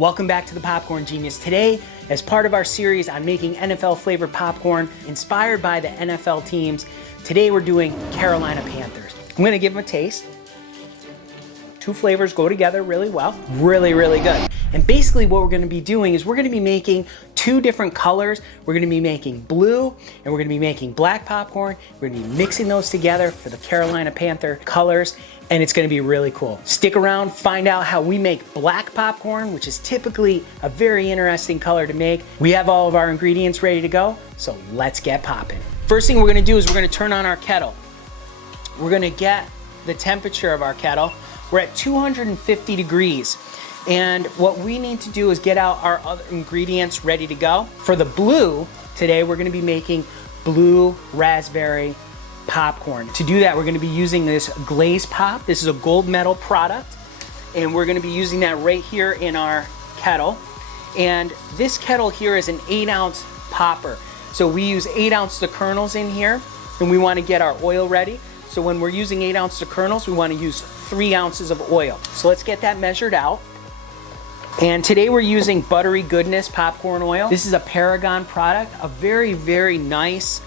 Welcome back to the Popcorn Genius. Today, as part of our series on making NFL flavored popcorn inspired by the NFL teams, today we're doing Carolina Panthers. I'm gonna give them a taste. Two flavors go together really well. Really, really good. And basically what we're gonna be doing is we're gonna be making two different colors. We're gonna be making blue and we're gonna be making black popcorn. We're gonna be mixing those together for the Carolina Panther colors, and it's gonna be really cool. Stick around, find out how we make black popcorn, which is typically a very interesting color to make. We have all of our ingredients ready to go, so let's get popping. First thing we're gonna do is we're gonna turn on our kettle. We're gonna get the temperature of our kettle. We're at 250 degrees. And what we need to do is get out our other ingredients ready to go. For the blue, today we're gonna be making blue raspberry popcorn. To do that, we're gonna be using this Glaze Pop. This is a gold medal product, and we're gonna be using that right here in our kettle. And this kettle here is an 8-ounce popper. So we use 8 ounces of kernels in here, and we wanna get our oil ready. So when we're using 8 ounces of kernels, we wanna use 3 ounces of oil. So let's get that measured out. And today we're using Buttery Goodness popcorn oil. This is a Paragon product, a very, very nice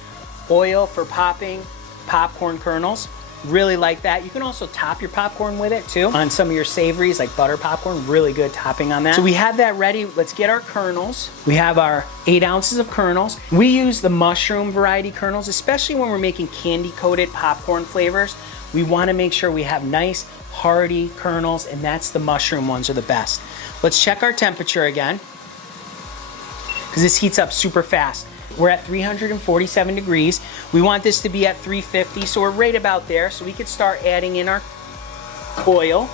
oil for popping popcorn kernels. Really like that. You can also top your popcorn with it too on some of your savories like butter popcorn. Really good topping on that. So we have that ready. Let's get our kernels. We have our 8 ounces of kernels. We use the mushroom variety kernels, especially when we're making candy coated popcorn flavors. We want to make sure we have nice hearty kernels, and that's the mushroom ones are the best. Let's check our temperature again, because this heats up super fast. We're at 347 degrees. We want this to be at 350, so we're right about there. So we could start adding in our oil,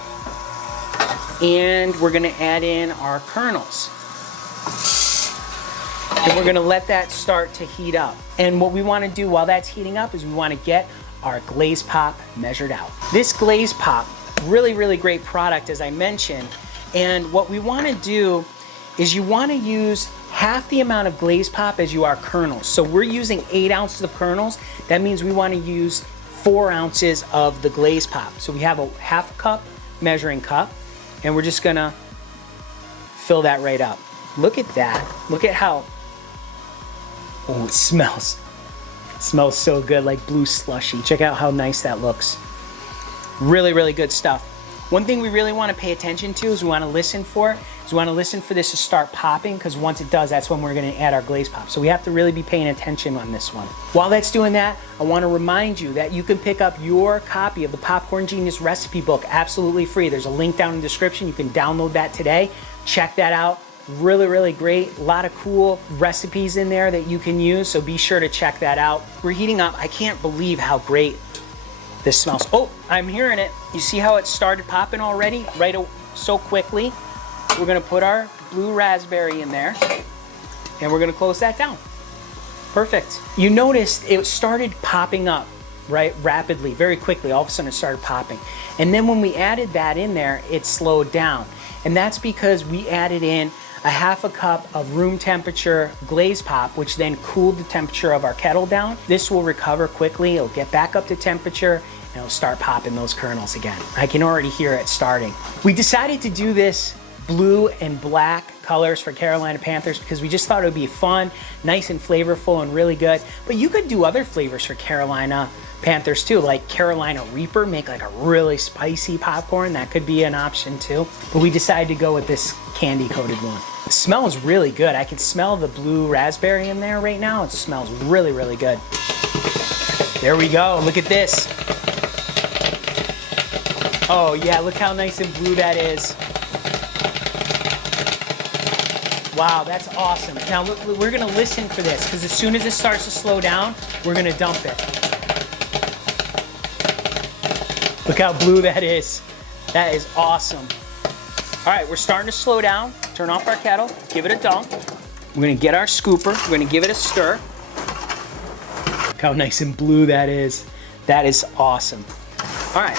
and we're gonna add in our kernels. And we're gonna let that start to heat up. And what we wanna do while that's heating up is we wanna get our Glaze Pop measured out. This Glaze Pop, really, really great product, as I mentioned. And what we wanna do is you wanna use half the amount of Glaze Pop as you are kernels. So we're using 8 ounces of kernels. That means we wanna use 4 ounces of the Glaze Pop. So we have a half cup measuring cup, and we're just gonna fill that right up. Look at that. Look at how, oh, it smells. It smells so good, like blue slushy. Check out how nice that looks. Really, really good stuff. One thing we really want to pay attention to is we want to listen for this to start popping, because once it does, that's when we're going to add our Glaze Pop. So we have to really be paying attention on this one. While that's doing that, I want to remind you that you can pick up your copy of the Popcorn Genius recipe book absolutely free. There's a link down in the description. You can download that today. Check that out. Really, really great. A lot of cool recipes in there that you can use, so be sure to check that out. We're heating up. I can't believe how great this smells. Oh, I'm hearing it. You see how it started popping already? Right so quickly. We're gonna put our blue raspberry in there, and we're gonna close that down. Perfect. You noticed it started popping up, right? Rapidly, very quickly. All of a sudden it started popping. And then when we added that in there, it slowed down. And that's because we added in a half a cup of room temperature Glaze Pop, which then cooled the temperature of our kettle down. This will recover quickly. It'll get back up to temperature, and it'll start popping those kernels again. I can already hear it starting. We decided to do this blue and black colors for Carolina Panthers because we just thought it would be fun, nice and flavorful and really good. But you could do other flavors for Carolina Panthers too, like Carolina Reaper, make like a really spicy popcorn. That could be an option too. But we decided to go with this candy coated one. It smells really good. I can smell the blue raspberry in there right now. It smells really, really good. There we go. Look at this. Oh yeah, look how nice and blue that is. Wow, that's awesome. Now we're gonna listen for this, because as soon as it starts to slow down, we're gonna dump it. Look how blue that is. That is awesome. All right, we're starting to slow down. Turn off our kettle, give it a dump. We're gonna get our scooper, we're gonna give it a stir. Look how nice and blue that is. That is awesome. All right,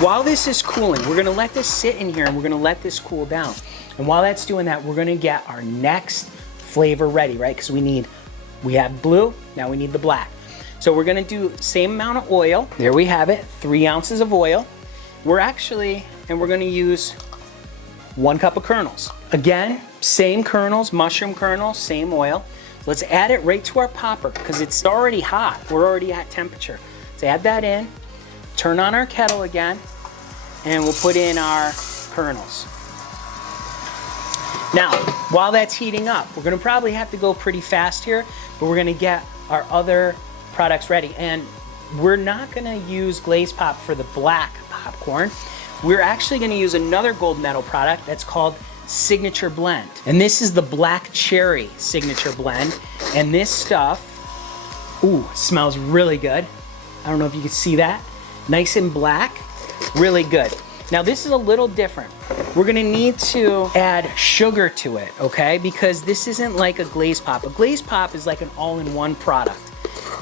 while this is cooling, we're gonna let this sit in here and we're gonna let this cool down. And while that's doing that, we're gonna get our next flavor ready, right? Because we have blue, now we need the black. So we're gonna do the same amount of oil. There we have it, 3 ounces of oil. We're gonna use 1 cup of kernels. Again, same kernels, mushroom kernels, same oil. Let's add it right to our popper because it's already hot. We're already at temperature. Let's add that in, turn on our kettle again, and we'll put in our kernels. Now, while that's heating up, we're gonna probably have to go pretty fast here, but we're gonna get our other products ready. And we're not gonna use Glaze Pop for the black popcorn. We're actually gonna use another gold medal product that's called Signature Blend. And this is the black cherry signature blend. And this stuff, ooh, smells really good. I don't know if you can see that. Nice and black, really good. Now this is a little different. We're gonna need to add sugar to it, okay? Because this isn't like a Glaze Pop. A Glaze Pop is like an all-in-one product.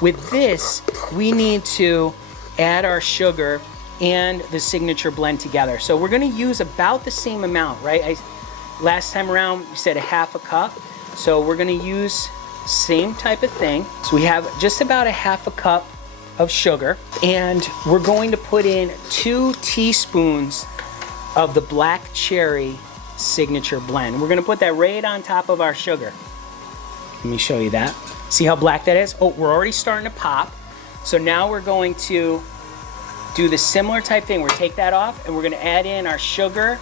With this, we need to add our sugar and the signature blend together. So we're gonna use about the same amount, right? Last time around, we said a half a cup. So we're gonna use same type of thing. So we have just about a half a cup of sugar, and we're going to put in 2 teaspoons of the black cherry signature blend. We're gonna put that right on top of our sugar. Let me show you that. See how black that is? Oh, we're already starting to pop. So now we're going to do the similar type thing. We're gonna take that off and we're gonna add in our sugar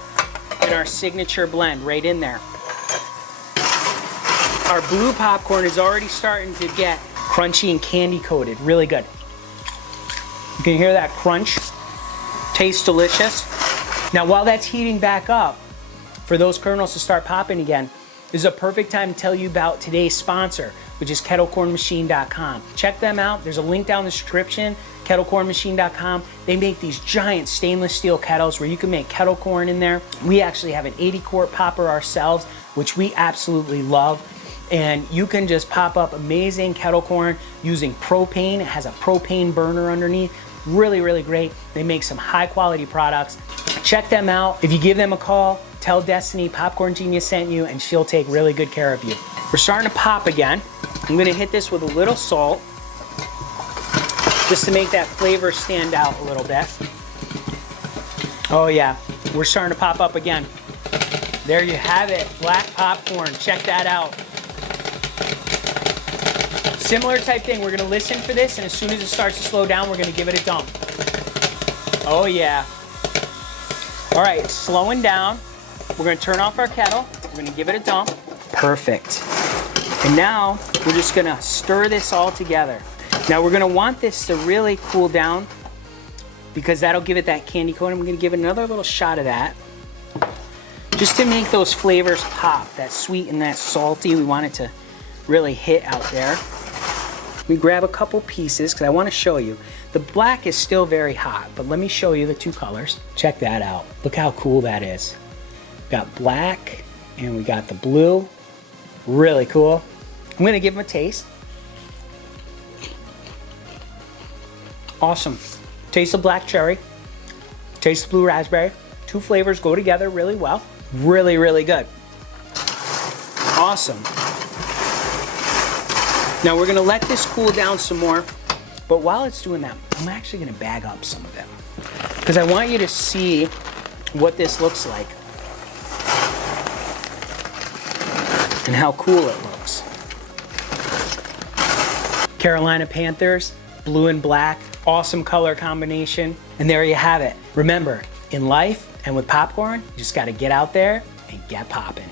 and our signature blend right in there. Our blue popcorn is already starting to get crunchy and candy coated, really good. You can hear that crunch. Tastes delicious. Now while that's heating back up, for those kernels to start popping again, this is a perfect time to tell you about today's sponsor, which is kettlecornmachine.com. Check them out. There's a link down in the description, kettlecornmachine.com. They make these giant stainless steel kettles where you can make kettle corn in there. We actually have an 80-quart popper ourselves, which we absolutely love. And you can just pop up amazing kettle corn using propane. It has a propane burner underneath. Really, really great. They make some high quality products. Check them out. If you give them a call, tell Destiny Popcorn Genius sent you and she'll take really good care of you. We're starting to pop again. I'm gonna hit this with a little salt just to make that flavor stand out a little bit. Oh yeah, we're starting to pop up again. There you have it, black popcorn. Check that out. Similar type thing, we're gonna listen for this, and as soon as it starts to slow down, we're gonna give it a dump. Oh yeah. All right, it's slowing down. We're gonna turn off our kettle. We're gonna give it a dump. Perfect. And now, we're just gonna stir this all together. Now we're gonna want this to really cool down because that'll give it that candy coat. I'm gonna give it another little shot of that. Just to make those flavors pop, that sweet and that salty, we want it to really hit out there. We grab a couple pieces because I want to show you. The black is still very hot, but let me show you the 2 colors. Check that out. Look how cool that is. We got black and we got the blue. Really cool. I'm gonna give them a taste. Awesome. Taste the black cherry. Taste the blue raspberry. 2 flavors go together really well. Really, really good. Awesome. Now we're gonna let this cool down some more, but while it's doing that, I'm actually gonna bag up some of them because I want you to see what this looks like and how cool it looks. Carolina Panthers, blue and black, awesome color combination. And there you have it. Remember, in life and with popcorn, you just gotta get out there and get popping.